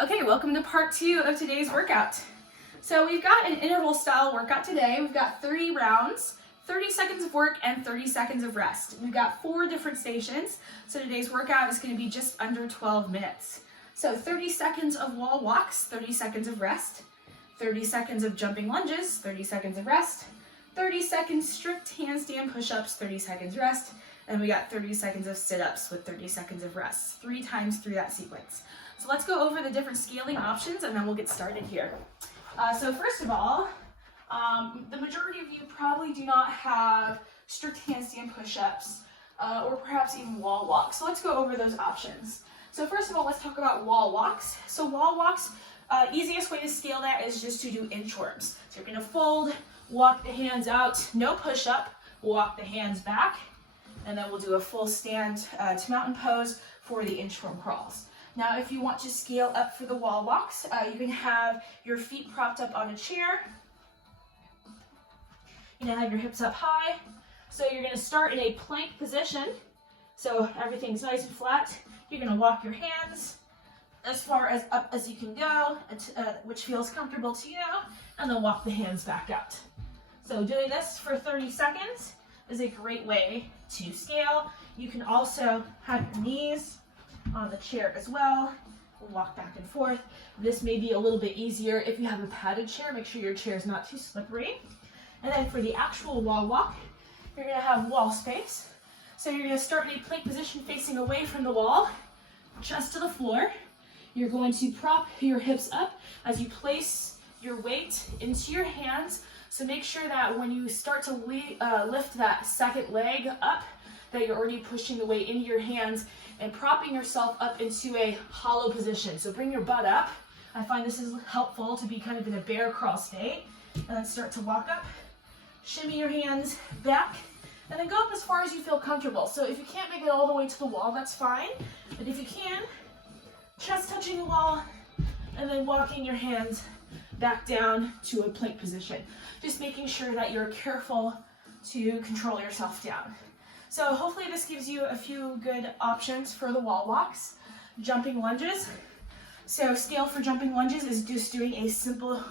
Okay, welcome to part 2 of today's workout. So we've got an interval style workout today. We've got 3 rounds, 30 seconds of work and 30 seconds of rest. We've got 4 different stations, so today's workout is going to be just under 12 minutes. So 30 seconds of wall walks, 30 seconds of rest, 30 seconds of jumping lunges, 30 seconds of rest, 30 seconds strict handstand push-ups, 30 seconds rest, and we got 30 seconds of sit-ups with 30 seconds of rest, 3 times through that sequence. So let's go over the different scaling options and then we'll get started here. So first of all, the majority of you probably do not have strict handstand push-ups or perhaps even wall walks. So let's go over those options. So first of all, let's talk about wall walks. So wall walks, easiest way to scale that is just to do inchworms. So you're gonna fold, walk the hands out, no push-up, walk the hands back, and then we'll do a full stand to mountain pose for the inchworm crawls. Now, if you want to scale up for the wall walks, you can have your feet propped up on a chair. You're gonna have your hips up high. So you're gonna start in a plank position. So everything's nice and flat. You're gonna walk your hands as far as up as you can go, which feels comfortable to you, and then walk the hands back out. So doing this for 30 seconds is a great way to scale. You can also have your knees on the chair as well. We'll walk back and forth. This may be a little bit easier if you have a padded chair. Make sure your chair is not too slippery. And then for the actual wall walk, you're gonna have wall space. So you're gonna start in a plank position facing away from the wall, just to the floor. You're going to prop your hips up as you place your weight into your hands. So make sure that when you start to lift that second leg up, that you're already pushing the weight into your hands and propping yourself up into a hollow position. So bring your butt up. I find this is helpful to be kind of in a bear crawl state. And then start to walk up, shimmy your hands back, and then go up as far as you feel comfortable. So if you can't make it all the way to the wall, that's fine. But if you can, chest touching the wall, and then walking your hands back down to a plank position. Just making sure that you're careful to control yourself down. So hopefully this gives you a few good options for the wall walks. Jumping lunges. So scale for jumping lunges is just doing a simple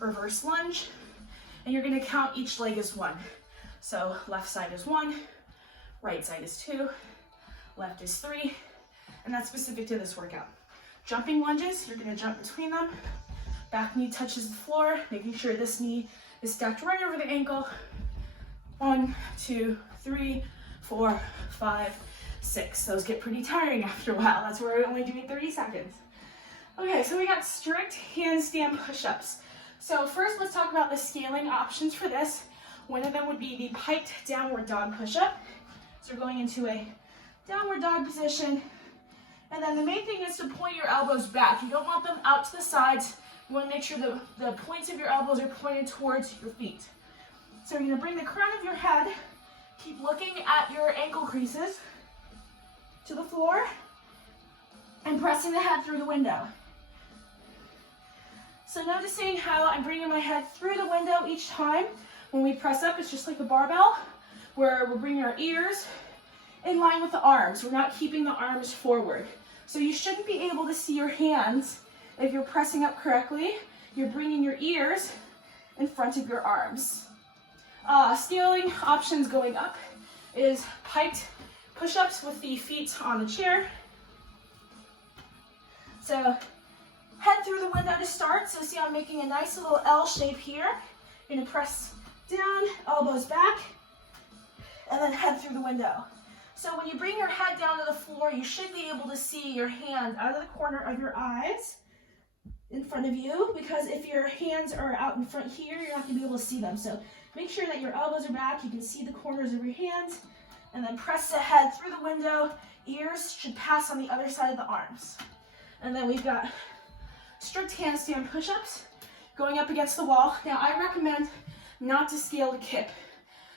reverse lunge, and you're gonna count each leg as 1. So left side is 1, right side is 2, left is 3, and that's specific to this workout. Jumping lunges, you're gonna jump between them. Back knee touches the floor, making sure this knee is stacked right over the ankle. 1, 2, 3, 4, 5, 6. Those get pretty tiring after a while. That's why we're only doing 30 seconds. Okay, so we got strict handstand push-ups. So first, let's talk about the scaling options for this. One of them would be the piked downward dog push-up. So we're going into a downward dog position. And then the main thing is to point your elbows back. You don't want them out to the sides. You want to make sure the points of your elbows are pointed towards your feet. So you're going to bring the crown of your head, keep looking at your ankle creases to the floor, and pressing the head through the window. So noticing how I'm bringing my head through the window each time. When we press up, it's just like a barbell, where we're bringing our ears in line with the arms. We're not keeping the arms forward. So you shouldn't be able to see your hands if you're pressing up correctly. You're bringing your ears in front of your arms. Scaling options going up is piked push-ups with the feet on the chair. So head through the window to start. So see, I'm making a nice little L shape here. You're gonna press down, elbows back, and then head through the window. So when you bring your head down to the floor, you should be able to see your hand out of the corner of your eyes in front of you, because if your hands are out in front here, you're not gonna be able to see them. So make sure that your elbows are back, you can see the corners of your hands, and then press the head through the window. Ears should pass on the other side of the arms. And then we've got strict handstand push-ups going up against the wall. Now I recommend not to scale the kip.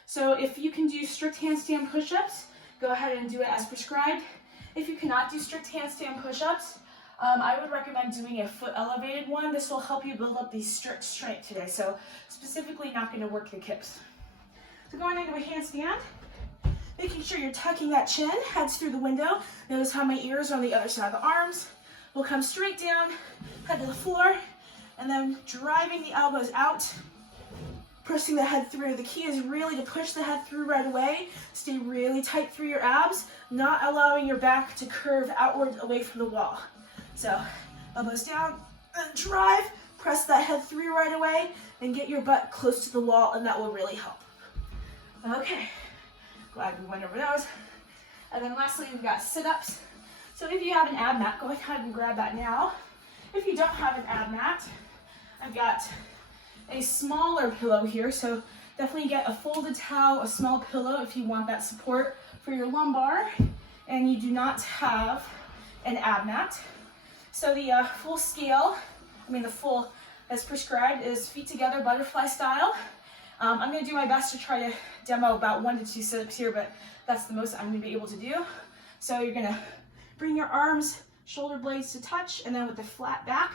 So if you can do strict handstand push-ups, go ahead and do it as prescribed. If you cannot do strict handstand push-ups, I would recommend doing a foot elevated one. This will help you build up the strict strength today. So specifically not going to work the kips. So going into a handstand, making sure you're tucking that chin, heads through the window. Notice how my ears are on the other side of the arms. We'll come straight down, head to the floor, and then driving the elbows out, pushing the head through. The key is really to push the head through right away. Stay really tight through your abs, not allowing your back to curve outward away from the wall. So elbows down and drive, press that head through right away, and get your butt close to the wall, and that will really help. Okay, glad we went over those. And then lastly, we've got sit-ups. So if you have an ab mat, go ahead and grab that now. If you don't have an ab mat, I've got a smaller pillow here, so definitely get a folded towel, a small pillow if you want that support for your lumbar, and you do not have an ab mat. So the full scale, the full as prescribed is feet together, butterfly style. I'm going to do my best to try to demo about 1 to 2 sit-ups here, but that's the most I'm going to be able to do. So you're going to bring your arms, shoulder blades to touch, and then with the flat back,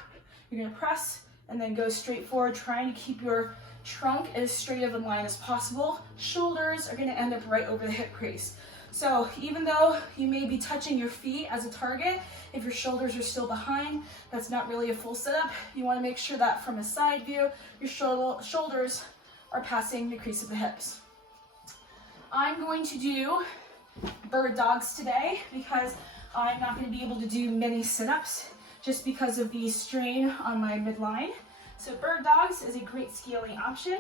you're going to press and then go straight forward, trying to keep your trunk as straight of a line as possible. Shoulders are going to end up right over the hip crease. So even though you may be touching your feet as a target, if your shoulders are still behind, that's not really a full sit-up. You want to make sure that from a side view, your shoulders are passing the crease of the hips. I'm going to do bird dogs today because I'm not going to be able to do many sit-ups just because of the strain on my midline. So bird dogs is a great scaling option.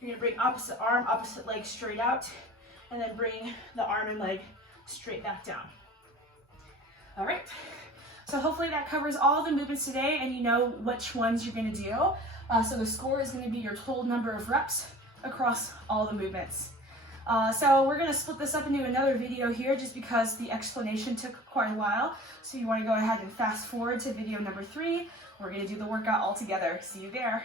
You're going to bring opposite arm, opposite leg straight out, and then bring the arm and leg straight back down. All right, so hopefully that covers all the movements today and you know which ones you're going to do. So the score is going to be your total number of reps across all the movements. So we're going to split this up into another video here just because the explanation took quite a while. So you want to go ahead and fast forward to video number 3. We're going to do the workout all together. See you there.